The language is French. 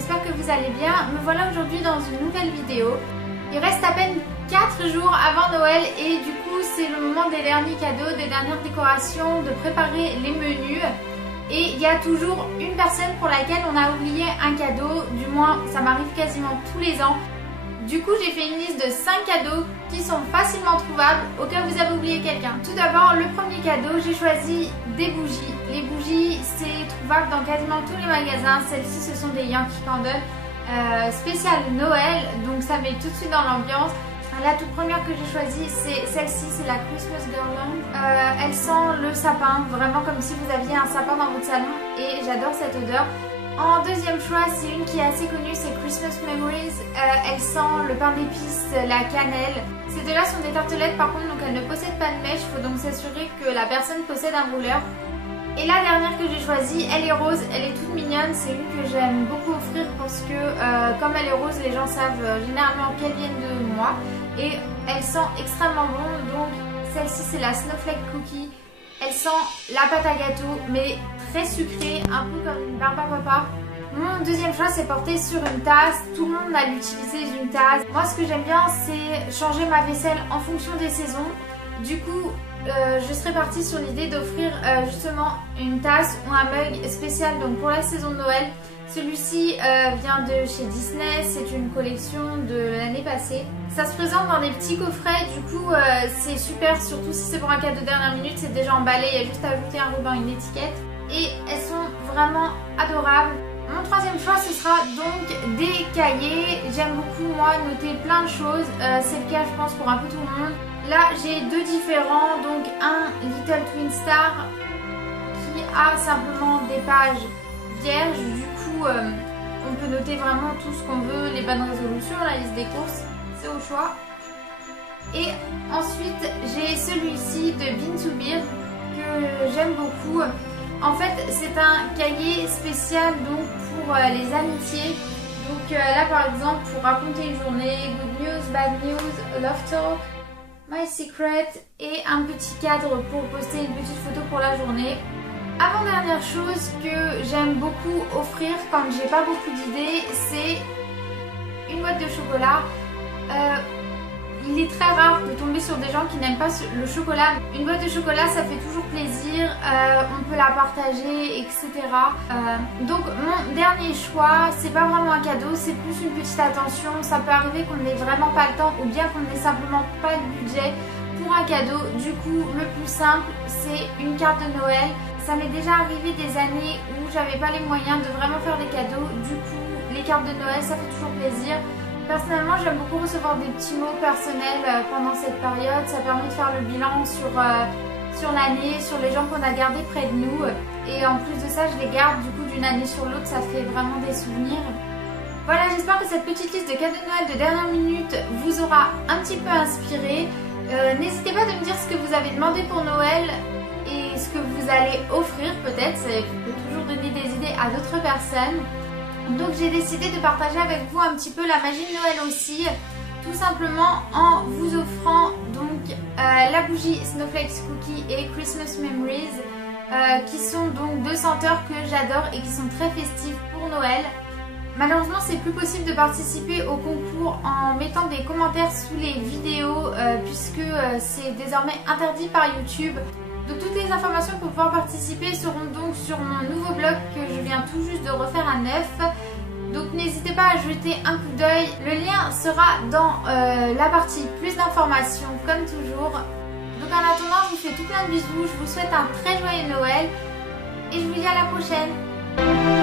j'espère que vous allez bien. Me voilà aujourd'hui dans une nouvelle vidéo. Il reste à peine 4 jours avant Noël et du coup c'est le moment des derniers cadeaux, des dernières décorations, de préparer les menus. Et il y a toujours une personne pour laquelle on a oublié un cadeau, du moins ça m'arrive quasiment tous les ans. Du coup j'ai fait une liste de 5 cadeaux qui sont facilement trouvables au cas où vous avez oublié quelqu'un. Tout d'abord, le premier cadeau, j'ai choisi des bougies. Les bougies c'est trouvable dans quasiment tous les magasins. Celles-ci ce sont des Yankee Candle spécial Noël, donc ça met tout de suite dans l'ambiance. La toute première que j'ai choisie c'est celle-ci, c'est la Christmas Girland. Elle sent le sapin, vraiment comme si vous aviez un sapin dans votre salon et j'adore cette odeur. En deuxième choix, c'est une qui est assez connue, c'est Christmas Memories. Elle sent le pain d'épices, la cannelle. Ces deux-là sont des tartelettes par contre, donc elles ne possèdent pas de mèche. Il faut donc s'assurer que la personne possède un rouleur. Et la dernière que j'ai choisie, elle est rose, elle est toute mignonne. C'est une que j'aime beaucoup offrir parce que comme elle est rose, les gens savent généralement qu'elle vient de moi. Et elle sent extrêmement bon, donc celle-ci c'est la Snowflake Cookie. Elle sent la pâte à gâteau, mais très sucrée, un peu comme une barbe à papa. Mon deuxième choix, c'est porté sur une tasse. Tout le monde a l'utilisé une tasse. Moi, ce que j'aime bien, c'est changer ma vaisselle en fonction des saisons. Du coup, je serais partie sur l'idée d'offrir justement une tasse ou un mug spécial donc pour la saison de Noël. Celui-ci vient de chez Disney, c'est une collection de l'année passée. Ça se présente dans des petits coffrets, du coup c'est super, surtout si c'est pour un cadeau de dernière minute, c'est déjà emballé, il y a juste à ajouter un ruban, une étiquette. Et elles sont vraiment adorables. Mon troisième choix, ce sera donc des cahiers. J'aime beaucoup moi noter plein de choses, c'est le cas je pense pour un peu tout le monde. Là j'ai deux différents, donc un Little Twin Star qui a simplement des pages vierges, du coup on peut noter vraiment tout ce qu'on veut, les bonnes résolutions, la liste des courses, c'est au choix. Et ensuite j'ai celui-ci de Bean to Beer que j'aime beaucoup. En fait c'est un cahier spécial donc pour les amitiés. Donc là par exemple pour raconter une journée, good news, bad news, love talk, my secret et un petit cadre pour poster une petite photo pour la journée. Avant-dernière chose que j'aime beaucoup offrir quand j'ai pas beaucoup d'idées, c'est une boîte de chocolat. Il est très rare de tomber sur des gens qui n'aiment pas le chocolat. Une boîte de chocolat ça fait toujours plaisir, on peut la partager, etc. Donc mon dernier choix, c'est pas vraiment un cadeau, c'est plus une petite attention. Ça peut arriver qu'on n'ait vraiment pas le temps ou bien qu'on n'ait simplement pas de budget pour un cadeau. Du coup le plus simple c'est une carte de Noël. Ça m'est déjà arrivé des années où j'avais pas les moyens de vraiment faire des cadeaux. Du coup les cartes de Noël ça fait toujours plaisir. Personnellement j'aime beaucoup recevoir des petits mots personnels pendant cette période. Ça permet de faire le bilan sur l'année, sur les gens qu'on a gardés près de nous. Et en plus de ça je les garde du coup d'une année sur l'autre, ça fait vraiment des souvenirs. Voilà, j'espère que cette petite liste de cadeaux de Noël de dernière minute vous aura un petit peu inspiré. N'hésitez pas de me dire ce que vous avez demandé pour Noël et ce que vous allez offrir peut-être, ça peut toujours donner des idées à d'autres personnes. Donc j'ai décidé de partager avec vous un petit peu la magie de Noël aussi, tout simplement en vous offrant donc la bougie Snowflake Cookie et Christmas Memories qui sont donc deux senteurs que j'adore et qui sont très festives pour Noël. Malheureusement c'est plus possible de participer au concours en mettant des commentaires sous les vidéos puisque c'est désormais interdit par YouTube. Donc toutes les informations pour pouvoir participer seront donc sur mon nouveau blog que je viens tout juste de refaire à neuf. Donc n'hésitez pas à jeter un coup d'œil. Le lien sera dans la partie plus d'informations comme toujours. Donc en attendant je vous fais tout plein de bisous, je vous souhaite un très joyeux Noël et je vous dis à la prochaine.